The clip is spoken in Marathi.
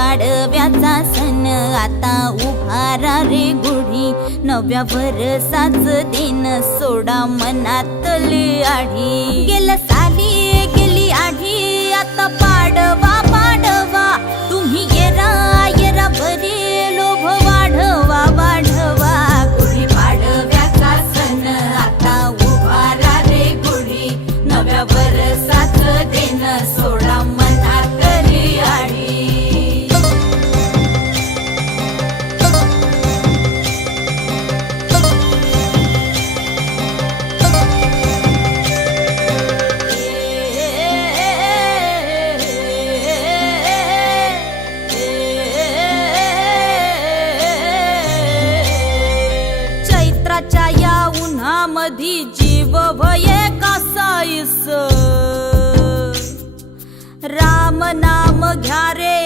पाडव्याचा सण आता उभारा रे गुढी, नव्या वर्षाच दिन सोडा मनातली आढी। गेल्या साली गेली आढी, आता पाडवा पाडवा, तुम्ही येरा येरा बरी लोभ वाढवा वाढवा। गुढी पाडव्याचा सण आता उभारा रे गुढी, नव्या वर्षाच दिन सोडा मनातली आढी। चैत्राच्या या उन्हामधी जीव भये कासाईस, राम नाम घ्या रे